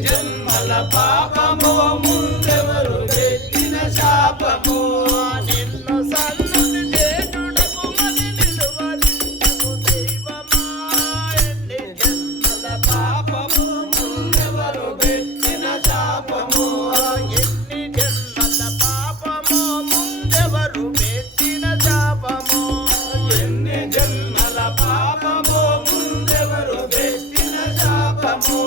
జన్మల పాపమో ముందెవరు పెట్టిన శాపమో నిన్ను సన్నుతి చేటుడకు మది నిలువదించకు దైవమా ఎన్ని జన్మల పాపమో ముందెవరు పెట్టిన శాపమో ఎన్ని జన్మల పాపమో ముందెవరు పెట్టిన శాపమో ఎన్ని జన్మల పాపమో ముందెవరు పెట్టిన శాపమో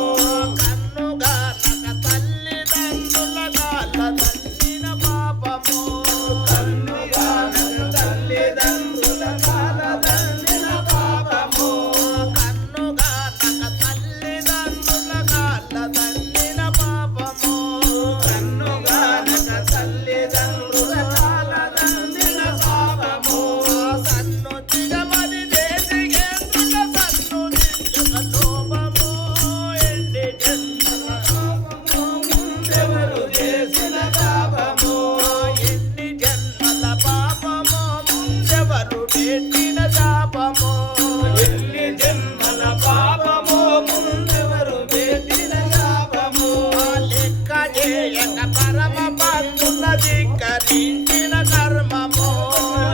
పరమ బంధుల ధిక్కరించిన కర్మమో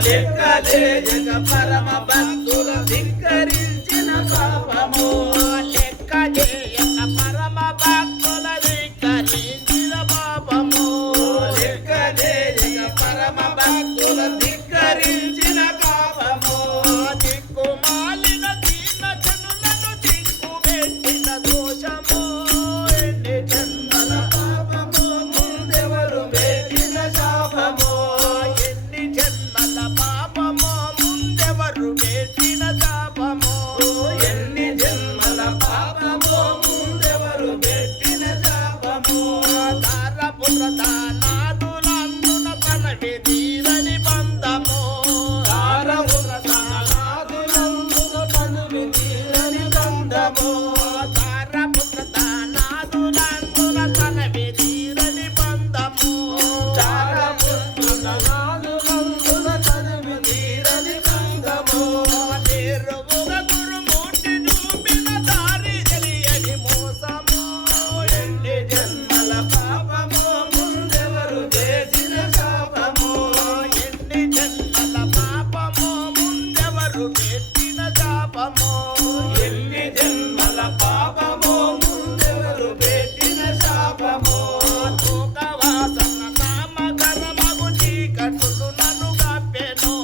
లెక్కలేక పరమ బంధుల ధిక్కరించిన పాపమో లెక్కలేక పరమ భక్తుల ధిక్కరించిన పాపమో లెక్కలేక పరమ భక్తుల ధిక్కరించిన పాపమో దిక్కుమాలిన దీన జనులను దిక్కు పెట్టిన దోషమో ఎన్ని జన్మల ఎన్ని జన్మల పాపమో ముందెవరు పెట్టిన శాపమో ఎన్ని జన్మల పాపమో ముందెవరు పెట్టిన శాపమో తారపుత్ర దానాదులందున కనటి తీరని బంధమో తారపుత్ర దానాదులందున కనటి తీరని బంధమో తారపుత్ర దానాదులందున కనటి తీరని బంధమో ఎన్ని జన్మల పాపమో ముందెవరు పెట్టిన శాపమో లోకవాసన నామకరమగు చీకటులు నన్ను కప్పెను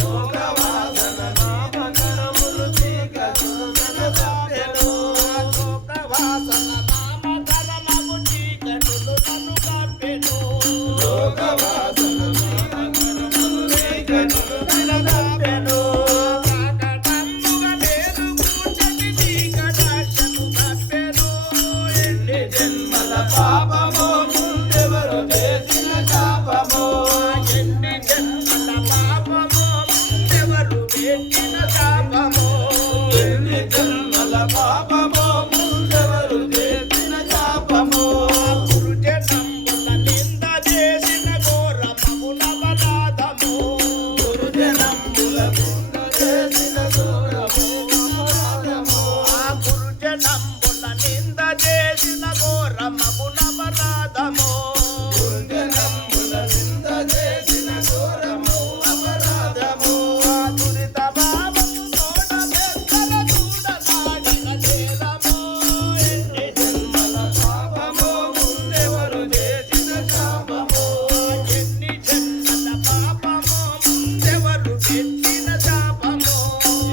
లోకవాసన నామకరములు చీకటులు నన్ను కప్పెను లోకవాసన నామకరమగు చీకటులు నన్ను కప్పెను లోకవాసన నామకరములు చీకటులు నన్ను కప్పెను జన్మల పాపమో ముందెవరు చేసిన శాపమో ఎన్ని జన్మల పాపమో ముందెవరు పెట్టిన శాపమో ఎన్ని జన్మల పాపమో ముందెవరు చేసిన శాపమో గురుజనంబుల నింద చేసిన ఘోరమగుణ అపరాధమో గురుజనంబుల నింద చేసిన ఘోరమగుణ గురుజనంబుల నింద చేసిన ఘోరమగుణ అపరాధమో గురుజనంబుల నింద చేసిన ఘోరము అపరాధమో దురిత భావము తోడ బెక్కల చూడనాడిన చేరమో ఎన్ని జన్మల పాపమో ముందెవరు చేసిన శాపమో ఎన్ని జన్మల పాపమో ముందెవరు పెట్టిన శాపమో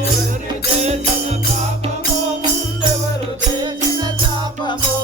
ఎవరు చేసిన పాపమో ముందెవరు చేసిన శాపమో